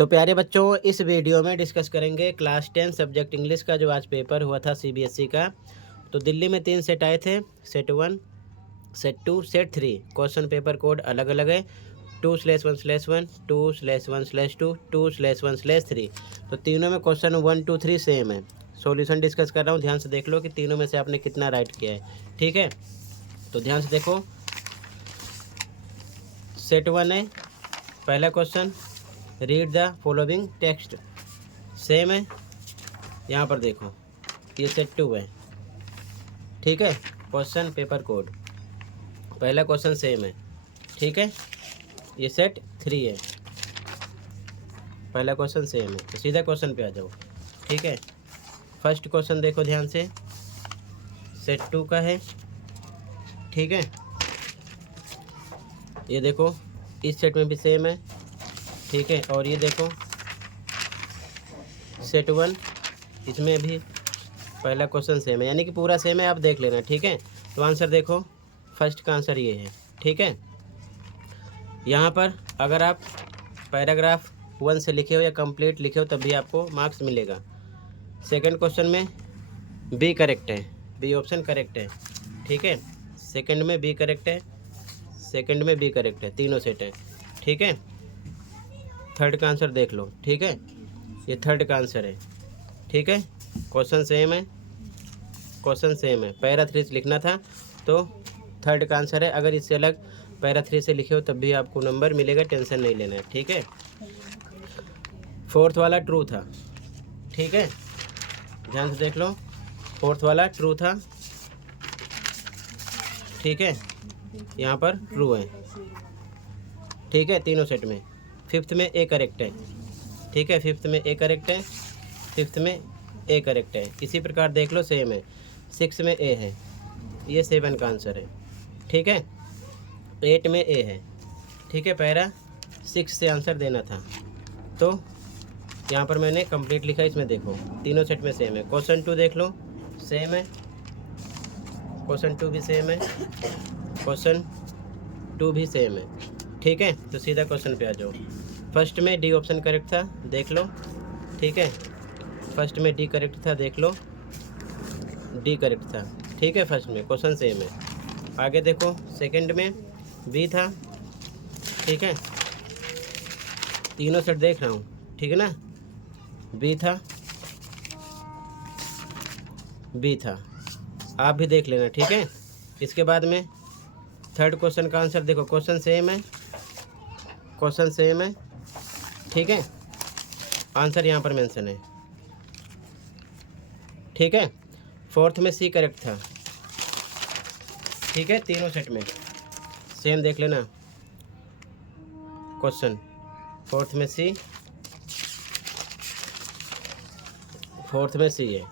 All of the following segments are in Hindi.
तो प्यारे बच्चों, इस वीडियो में डिस्कस करेंगे क्लास 10 सब्जेक्ट इंग्लिश का जो आज पेपर हुआ था सीबीएसई का। तो दिल्ली में 3 सेट आए थे, set 1, set 2, set 3। Question paper code अलग अलग है, 2/1/1, 2/1/2, 2/1/3। तो तीनों में क्वेश्चन 1, 2, 3 सेम है। सॉल्यूशन डिस्कस कर रहा हूँ, ध्यान से देख लो कि तीनों में से आपने कितना राइट किया है। ठीक है, तो ध्यान से देखो। सेट 1 है, पहला question, read the following text. Same है। यहाँ पर देखो, ये सेट 2 है। ठीक है, क्वेश्चन पेपर कोड पहला क्वेश्चन सेम है। ठीक है, ये सेट 3 है, पहला क्वेश्चन सेम है। तो सीधा क्वेश्चन पे आ जाओ। ठीक है, फर्स्ट क्वेश्चन देखो ध्यान से, सेट 2 का है। ठीक है, ये देखो इस सेट में भी सेम है। ठीक है, और ये देखो सेट 1, इसमें भी पहला क्वेश्चन सेम है, यानी कि पूरा सेम है। आप देख लेना। ठीक है, तो आंसर देखो, फर्स्ट का आंसर ये है। ठीक है, यहाँ पर अगर आप पैराग्राफ 1 से लिखे हो या कंप्लीट लिखे हो तब भी आपको मार्क्स मिलेगा। सेकंड क्वेश्चन में बी करेक्ट है, बी ऑप्शन करेक्ट है। ठीक है, सेकंड में बी करेक्ट है, सेकंड में बी करेक्ट है, तीनों सेट है। ठीक है, थर्ड का आंसर देख लो। ठीक है, ये थर्ड का आंसर है। ठीक है, क्वेश्चन सेम है, क्वेश्चन सेम है। पैरा 3 से लिखना था तो थर्ड का आंसर है। अगर इससे अलग पैरा 3 से लिखे हो तब भी आपको नंबर मिलेगा, टेंशन नहीं लेना है। ठीक है, फोर्थ वाला ट्रू था। ठीक है, ध्यान से देख लो, फोर्थ वाला ट्रू था। ठीक है, यहाँ पर ट्रू है। ठीक है, तीनों सेट में। फिफ्थ में ए करेक्ट है। ठीक है, फिफ्थ में ए करेक्ट है, फिफ्थ में ए करेक्ट है। इसी प्रकार देख लो, सेम है। 6 में ए है, ये 7 का आंसर है। ठीक है, 8 में ए है। ठीक है, पैरा 6 से आंसर देना था तो यहाँ पर मैंने कंप्लीट लिखा। इसमें देखो तीनों सेट में सेम है। क्वेश्चन 2 देख लो, सेम है, क्वेश्चन 2 भी सेम है, क्वेश्चन 2 भी सेम है। ठीक है, तो सीधा क्वेश्चन पे आ जाओ। फर्स्ट में डी ऑप्शन करेक्ट था, देख लो। ठीक है, फर्स्ट में डी करेक्ट था, देख लो, डी करेक्ट था। ठीक है, फर्स्ट में क्वेश्चन सेम है। आगे देखो, सेकंड में बी था। ठीक है, तीनों सेट देख रहा हूँ। ठीक है ना, बी था, बी था, आप भी देख लेना। ठीक है, इसके बाद में थर्ड क्वेश्चन का आंसर देखो, क्वेश्चन सेम है, क्वेश्चन सेम है। ठीक है, आंसर यहाँ पर मेंशन है। ठीक है, फोर्थ में सी करेक्ट था। ठीक है, तीनों सेट में सेम देख लेना क्वेश्चन, फोर्थ में सी, फोर्थ में सी है।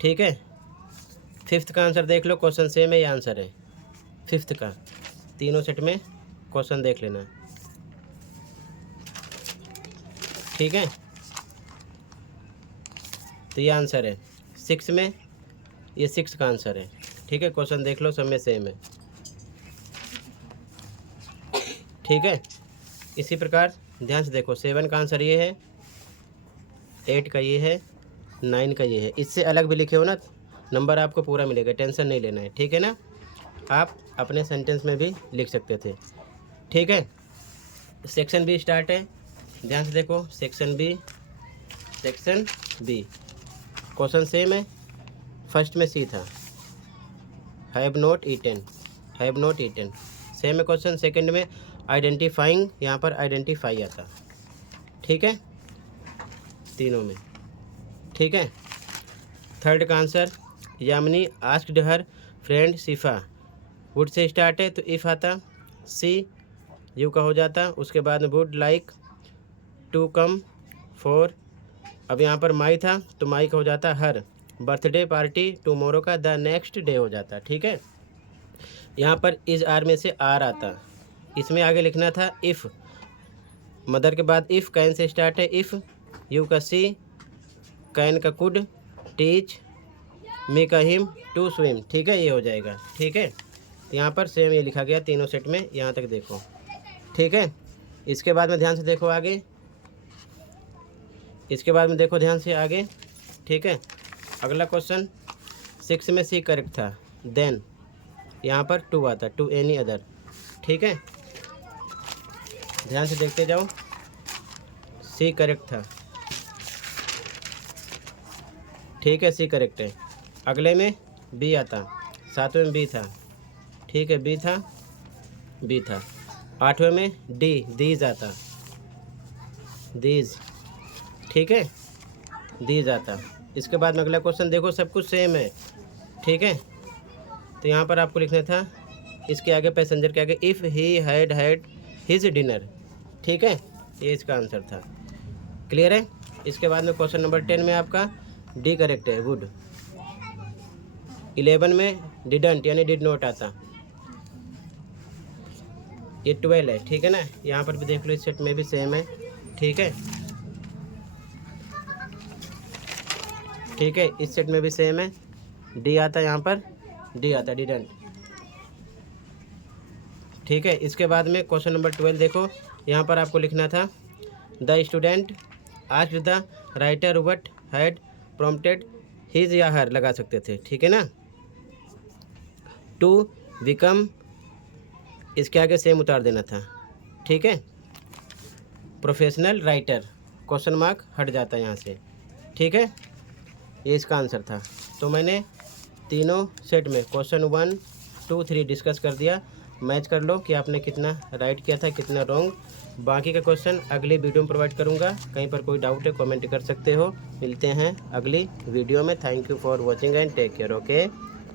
ठीक है, फिफ्थ का आंसर देख लो, क्वेश्चन सेम है, ये आंसर है फिफ्थ का। तीनों सेट में क्वेश्चन देख लेना। ठीक है, तो ये आंसर है 6 में, ये 6 का आंसर है। ठीक है, क्वेश्चन देख लो, सब में सेम है। ठीक है, इसी प्रकार ध्यान से देखो, 7 का आंसर ये है, 8 का ये है, 9 का ये है। इससे अलग भी लिखे हो ना, नंबर आपको पूरा मिलेगा, टेंशन नहीं लेना है। ठीक है ना, आप अपने सेंटेंस में भी लिख सकते थे। ठीक है, सेक्शन बी स्टार्ट है, ध्यान से देखो, section B, section B question same है। फर्स्ट में सी था, have not eaten, have not eaten, same है क्वेश्चन। सेकंड में आइडेंटिफाइंग, यहाँ पर आइडेंटिफाई आता। ठीक है, तीनों में। ठीक है, थर्ड का answer, Yamini asked her friend Shifa, would say start है तो इफ़ आता, सी यू का हो जाता, उसके बाद में would like to come for, अब यहाँ पर माई था तो माई का हो जाता हर, बर्थडे पार्टी टुमारो का द नेक्स्ट डे हो जाता। ठीक है, यहाँ पर इज आर में से आर आता, इसमें आगे लिखना था इफ़, मदर के बाद इफ़, कैन से स्टार्ट है इफ़, यू का सी, कैन का कुड, टीच, मी का हिम, टू स्विम। ठीक है, ये हो जाएगा। ठीक है, यहाँ पर सेम ये लिखा गया तीनों सेट में, यहाँ तक देखो। ठीक है, इसके बाद में ध्यान से देखो आगे, इसके बाद में देखो ध्यान से आगे, ठीक है। अगला क्वेश्चन 6 में सी करेक्ट था, देन यहाँ पर 2 आता, टू एनी अदर, ठीक है। ध्यान से देखते जाओ, सी करेक्ट था, ठीक है, सी करेक्ट है। अगले में बी आता, 7वें में बी था, ठीक है, बी था। 8वें में डी, दीज आता, दीज, ठीक है, दीज आता। इसके बाद में अगला क्वेश्चन देखो, सब कुछ सेम है, ठीक है। तो यहाँ पर आपको लिखना था इसके आगे, पैसेंजर के आगे, if he had his dinner, ठीक है, ये इसका आंसर था। क्लियर है। इसके बाद में क्वेश्चन नंबर 10 में आपका डी करेक्ट है, वुड। 11 में डिडंट यानी डिड नॉट आता, ये 12 है, ठीक है ना। यहाँ पर भी देख लो, इस सेट में भी सेम है, ठीक है, ठीक है, इस सेट में भी सेम है। डी आता, यहाँ पर डी आता, डिडंट, ठीक है। इसके बाद में क्वेश्चन नंबर 12 देखो, यहाँ पर आपको लिखना था the student asked the writer what had prompted his या हर लगा सकते थे, ठीक है ना। टू बिकम, इसके आगे सेम उतार देना था, ठीक है। प्रोफेशनल राइटर, क्वेश्चन मार्क हट जाता है यहाँ से, ठीक है, ये इसका आंसर था। तो मैंने तीनों सेट में क्वेश्चन 1, 2, 3 डिस्कस कर दिया। मैच कर लो कि आपने कितना राइट किया था, कितना रॉन्ग। बाकी का क्वेश्चन अगली वीडियो में प्रोवाइड करूँगा। कहीं पर कोई डाउट है कमेंट कर सकते हो। मिलते हैं अगली वीडियो में। Thank you for watching and take care. Okay.